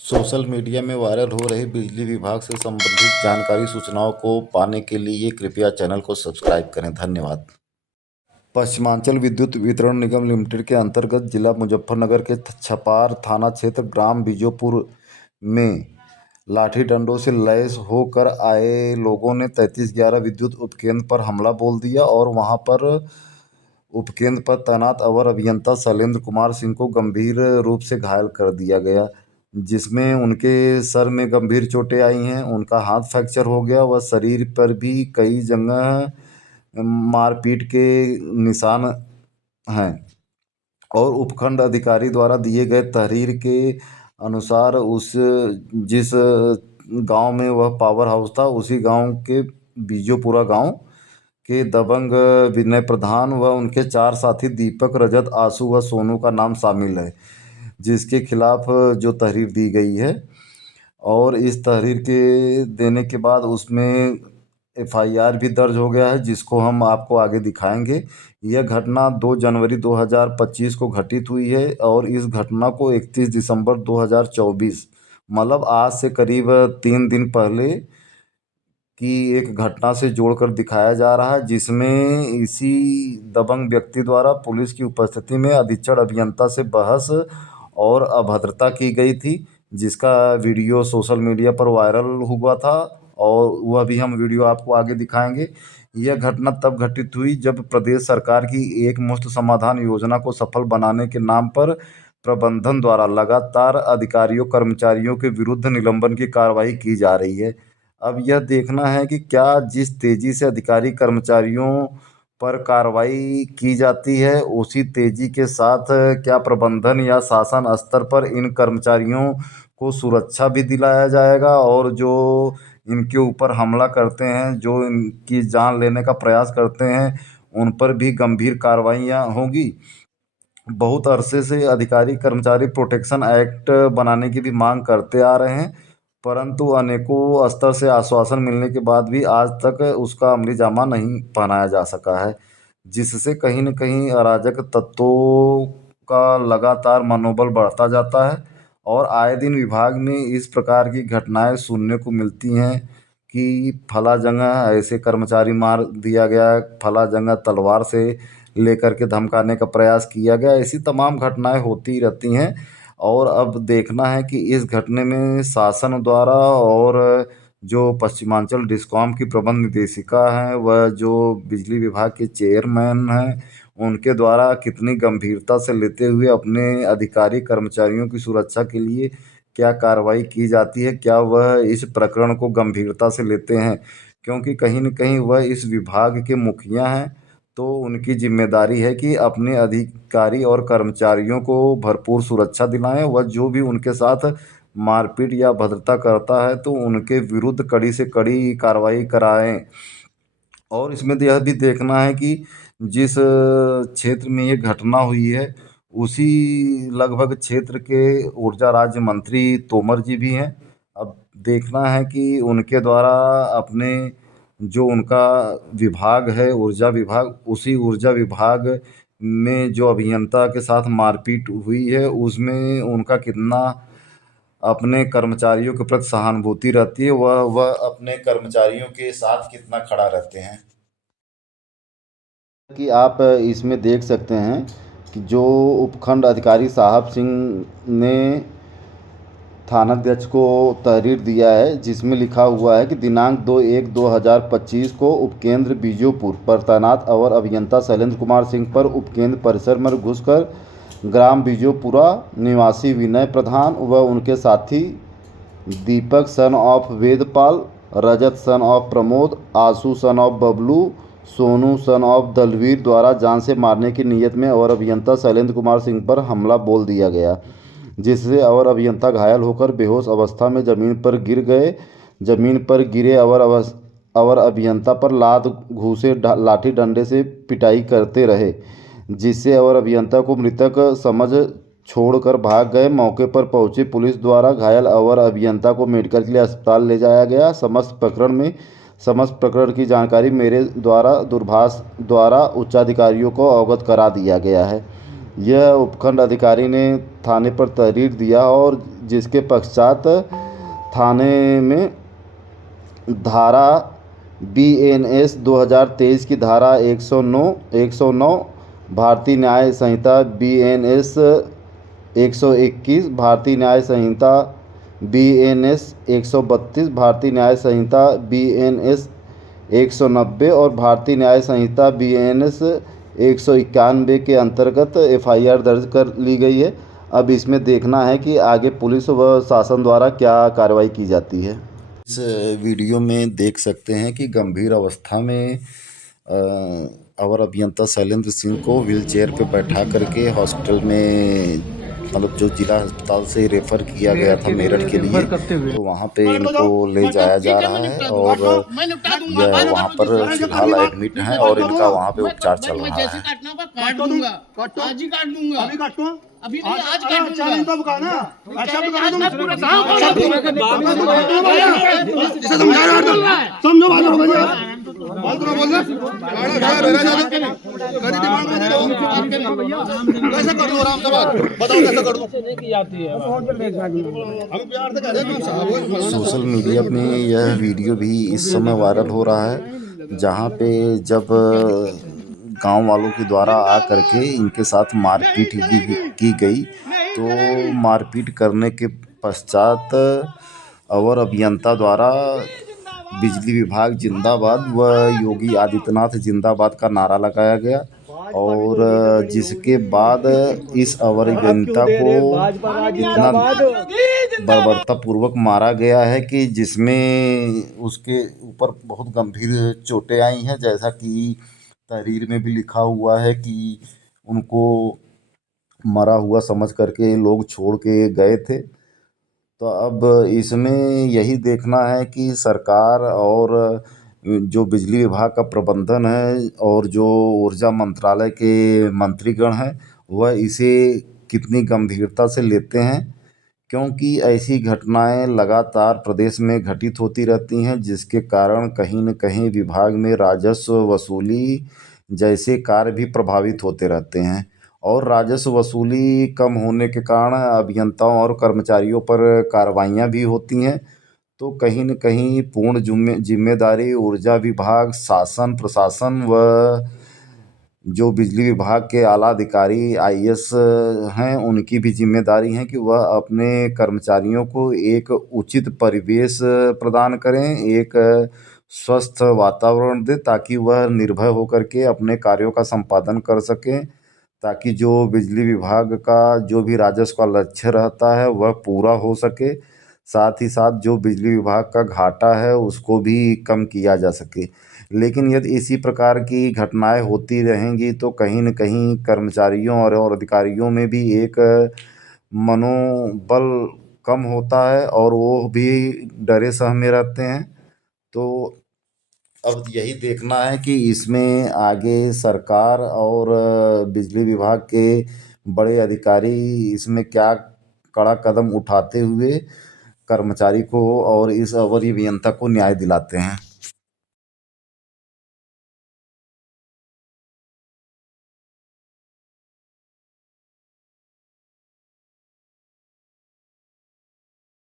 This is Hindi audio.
सोशल मीडिया में वायरल हो रही बिजली विभाग से संबंधित जानकारी सूचनाओं को पाने के लिए कृपया चैनल को सब्सक्राइब करें। धन्यवाद। पश्चिमांचल विद्युत वितरण निगम लिमिटेड के अंतर्गत जिला मुजफ्फरनगर के छपार थाना क्षेत्र ग्राम बीजोपुर में लाठी डंडों से लैस होकर आए लोगों ने 3311 विद्युत उपकेंद्र पर हमला बोल दिया और वहां पर उपकेंद्र पर तैनात अवर अभियंता शैलेंद्र कुमार सिंह को गंभीर रूप से घायल कर दिया गया, जिसमें उनके सर में गंभीर चोटें आई हैं। उनका हाथ फ्रैक्चर हो गया व शरीर पर भी कई जगह मारपीट के निशान हैं। और उपखंड अधिकारी द्वारा दिए गए तहरीर के अनुसार जिस गांव में वह पावर हाउस था, उसी गांव के बीजोपुरा गांव के दबंग विनय प्रधान व उनके 4 साथी दीपक, रजत, आशु व सोनू का नाम शामिल है, जिसके खिलाफ जो तहरीर दी गई है। और इस तहरीर के देने के बाद उसमें एफआईआर भी दर्ज हो गया है, जिसको हम आपको आगे दिखाएंगे। यह घटना 2 जनवरी 2025 को घटित हुई है और इस घटना को 31 दिसंबर 2024 मतलब आज से करीब 3 दिन पहले की एक घटना से जोड़कर दिखाया जा रहा है, जिसमें इसी दबंग व्यक्ति द्वारा पुलिस की उपस्थिति में अधीक्षण अभियंता से बहस और अभद्रता की गई थी, जिसका वीडियो सोशल मीडिया पर वायरल हुआ था और वह भी हम वीडियो आपको आगे दिखाएंगे। यह घटना तब घटित हुई जब प्रदेश सरकार की एकमुश्त समाधान योजना को सफल बनाने के नाम पर प्रबंधन द्वारा लगातार अधिकारियों कर्मचारियों के विरुद्ध निलंबन की कार्रवाई की जा रही है। अब यह देखना है कि क्या जिस तेजी से अधिकारी कर्मचारियों पर कार्रवाई की जाती है, उसी तेजी के साथ क्या प्रबंधन या शासन स्तर पर इन कर्मचारियों को सुरक्षा भी दिलाया जाएगा और जो इनके ऊपर हमला करते हैं, जो इनकी जान लेने का प्रयास करते हैं, उन पर भी गंभीर कार्रवाइयाँ होंगी। बहुत अरसे से अधिकारी कर्मचारी प्रोटेक्शन एक्ट बनाने की भी मांग करते आ रहे हैं, परंतु अनेकों स्तर से आश्वासन मिलने के बाद भी आज तक उसका अमली जामा नहीं पहनाया जा सका है, जिससे कहीं न कहीं अराजक तत्वों का लगातार मनोबल बढ़ता जाता है। और आए दिन विभाग में इस प्रकार की घटनाएं सुनने को मिलती हैं कि फला जगह ऐसे कर्मचारी मार दिया गया, फला जगह तलवार से लेकर के धमकाने का प्रयास किया गया। ऐसी तमाम घटनाएं होती रहती हैं और अब देखना है कि इस घटने में शासन द्वारा और जो पश्चिमांचल डिस्कॉम की प्रबंध निदेशिका हैं, वह जो बिजली विभाग के चेयरमैन हैं, उनके द्वारा कितनी गंभीरता से लेते हुए अपने अधिकारी कर्मचारियों की सुरक्षा के लिए क्या कार्रवाई की जाती है, क्या वह इस प्रकरण को गंभीरता से लेते हैं, क्योंकि कहीं न कहीं वह इस विभाग के मुखिया हैं। तो उनकी जिम्मेदारी है कि अपने अधिकारी और कर्मचारियों को भरपूर सुरक्षा दिलाएं व जो भी उनके साथ मारपीट या भद्रता करता है तो उनके विरुद्ध कड़ी से कड़ी कार्रवाई कराएं। और इसमें यह भी देखना है कि जिस क्षेत्र में ये घटना हुई है, उसी लगभग क्षेत्र के ऊर्जा राज्य मंत्री तोमर जी भी हैं। अब देखना है कि उनके द्वारा अपने जो उनका विभाग है ऊर्जा विभाग, उसी ऊर्जा विभाग में जो अभियंता के साथ मारपीट हुई है, उसमें उनका कितना अपने कर्मचारियों के प्रति सहानुभूति रहती है, वह अपने कर्मचारियों के साथ कितना खड़ा रहते हैं। कि आप इसमें देख सकते हैं कि जो उपखंड अधिकारी साहब सिंह ने थानाध्यक्ष को तहरीर दिया है, जिसमें लिखा हुआ है कि दिनांक 2/1/2025 को उपकेंद्र बीजोपुर पर तैनात अवर अभियंता शैलेंद्र कुमार सिंह पर उपकेंद्र परिसर में घुसकर ग्राम बीजोपुरा निवासी विनय प्रधान व उनके साथी Deepak son of Vedpal, Rajat son of Pramod, Ashu son of Bablu, Sonu son of Dalvir द्वारा जान से मारने की नीयत में अवर अभियंता शैलेंद्र कुमार सिंह पर हमला बोल दिया गया, जिससे अवर अभियंता घायल होकर बेहोश अवस्था में जमीन पर गिर गए। जमीन पर गिरे अवर अभियंता पर लात घूंसे लाठी डंडे से पिटाई करते रहे, जिससे अवर अभियंता को मृतक समझ छोड़कर भाग गए। मौके पर पहुंची पुलिस द्वारा घायल अवर अभियंता को मेडिकल के लिए अस्पताल ले जाया गया। समस्त प्रकरण की जानकारी मेरे द्वारा दूरभाष द्वारा उच्चाधिकारियों को अवगत करा दिया गया है। यह उपखंड अधिकारी ने थाने पर तहरीर दिया और जिसके पश्चात थाने में धारा BNS 2023 की धारा 109 भारतीय न्याय संहिता BNS 121 भारतीय न्याय संहिता BNS 132 भारतीय न्याय संहिता BNS 190 और भारतीय न्याय संहिता BNS 191 के अंतर्गत FIR दर्ज कर ली गई है। अब इसमें देखना है कि आगे पुलिस व शासन द्वारा क्या कार्रवाई की जाती है। इस वीडियो में देख सकते हैं कि गंभीर अवस्था में अवर अभियंता शैलेंद्र सिंह को व्हील चेयर पर बैठा करके हॉस्पिटल में मतलब जो जिला अस्पताल से रेफ़र किया गया था मेरठ के लिए, तो वहाँ पे इनको ले जाया जा रहा है और यह वहाँ पर फिलहाल एडमिट हैं और इनका वहाँ पे उपचार चल रहा है। अभी नहीं, आज काट दूंगा। ऐसा बता दूं पूरा इसे समझा रहा समझो बात हो गई बात करो बोल करी दिमाग में कैसे कर दो आराम से बात बताओ कैसे कर दो नहीं की जाती है हम प्यार से कह रहे हैं। सोशल मीडिया में यह वीडियो भी इस समय वायरल हो रहा है जहाँ पे जब गांव वालों के द्वारा आ करके इनके साथ मारपीट की गई, तो मारपीट करने के पश्चात अवर अभियंता द्वारा बिजली विभाग जिंदाबाद व योगी आदित्यनाथ जिंदाबाद का नारा लगाया गया और जिसके बाद इस अवर अभियंता को इतना बर्बरतापूर्वक मारा गया है कि जिसमें उसके ऊपर बहुत गंभीर चोटें आई हैं, जैसा कि तहरीर में भी लिखा हुआ है कि उनको मरा हुआ समझ करके लोग छोड़ के गए थे। तो अब इसमें यही देखना है कि सरकार और जो बिजली विभाग का प्रबंधन है और जो ऊर्जा मंत्रालय के मंत्रीगण हैं वह इसे कितनी गंभीरता से लेते हैं, क्योंकि ऐसी घटनाएं लगातार प्रदेश में घटित होती रहती हैं जिसके कारण कहीं न कहीं विभाग में राजस्व वसूली जैसे कार्य भी प्रभावित होते रहते हैं और राजस्व वसूली कम होने के कारण अभियंताओं और कर्मचारियों पर कार्रवाइयाँ भी होती हैं। तो कहीं न कहीं पूर्ण जिम्मेदारी ऊर्जा विभाग, शासन प्रशासन व जो बिजली विभाग के आला अधिकारी IAS हैं उनकी भी जिम्मेदारी है कि वह अपने कर्मचारियों को एक उचित परिवेश प्रदान करें, एक स्वस्थ वातावरण दें ताकि वह निर्भय होकर के अपने कार्यों का संपादन कर सकें, ताकि जो बिजली विभाग का जो भी राजस्व का लक्ष्य रहता है वह पूरा हो सके। साथ ही साथ जो बिजली विभाग का घाटा है उसको भी कम किया जा सके। लेकिन यदि इसी प्रकार की घटनाएं होती रहेंगी तो कहीं न कहीं कर्मचारियों और अधिकारियों में भी एक मनोबल कम होता है और वो भी डरे सहमे रहते हैं। तो अब यही देखना है कि इसमें आगे सरकार और बिजली विभाग के बड़े अधिकारी इसमें क्या कड़ा कदम उठाते हुए कर्मचारी को और इस अवर अभियंता को न्याय दिलाते हैं।